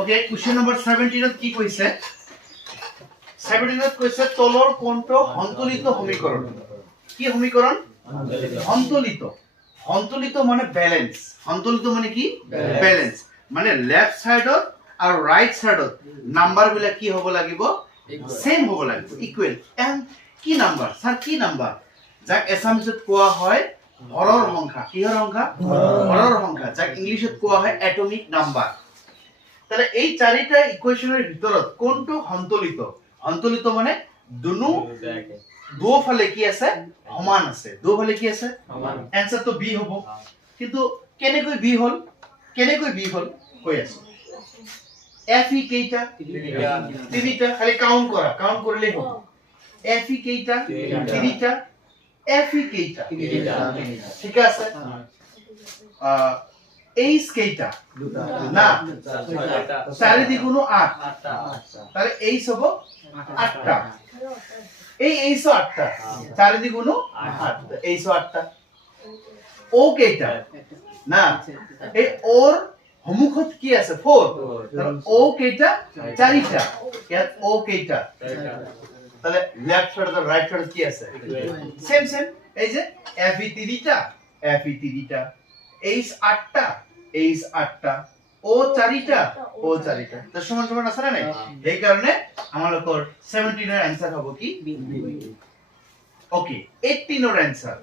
Okay, question number 17 কি কৈছে? 17 কৈছে তলৰ কোনটো সন্তুলিত সমীকৰণ? কি সমীকৰণ? সন্তুলিত। সন্তুলিত মানে ব্যালেন্স। সন্তুলিত মানে কি? ব্যালেন্স। মানে লেফট সাইডত আৰু ৰাইট সাইডত নাম্বাৰ বিলাক কি হ'ব লাগিব? সেম হ'ব লাগিব, ইকুৱেল। এন্ড কি নাম্বাৰ? স্যাৰ কি নাম্বাৰ? যাক এছামিছত কোৱা হয় হৰৰ সংখ্যা। কিহৰ সংখ্যা? হৰৰ সংখ্যা। যাক ইংলিছত কোৱা হয় এটমিক নাম্বাৰ। তাহলে এই চাৰিটা ইকুৱেশনৰ ভিতৰত কোনটো সন্তুলিত? সন্তুলিত মানে দুফালে কি আছে? সমান আছে। দুফালে কি আছে? সমান। এনসার তো বি হ'ব। কিন্তু কেনেকৈ বি হল? কেনেকৈ বি হল কৈ আছো। এফ ই কেইটা? তিনিটা। খালি কাউন্ট কৰা, কাউন্ট কৰিলেই হ'ব। এফ ই কেইটা? তিনিটা। এফ ই কেইটা? ঠিক আছে। এইচ কেইটা? না, 4 দ্বিগুণ 8। তাহলে এইচ হবো 8টা। এই এইচ 8টা, 4 দ্বিগুণ 8, এইচ 8টা। ও কেইটা? না, এই ওর সম্মুখত কি আছে? 4। তাহলে ও কেইটা? 4টা। ইয়াত ও কেইটা? তাহলে লেফট সাইড আর রাইট সাইড কি আছে? Same same. এই যে এফ ই 3টা, এফ ই 3টা। H 8টা, H 8টা। ও 4টা, ও 4টা। তো সমান সমান আছে না নাই? এই কারণে আমাদের 17 এর आंसर হবে কি? ওকে, 18 এর आंसर।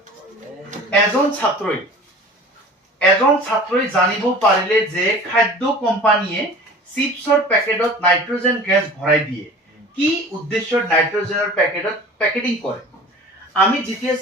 এজন ছাত্রই জানিব পাৰিলে যে খাদ্য কোম্পানীয়ে চিপছৰ পেকেটত নাইট্ৰজেন গেছ ভৰাই দিয়ে। কি উদ্দেশ্যত নাইট্ৰজেনৰ পেকেটত পেকেটিং কৰে? আমি যেতিয়া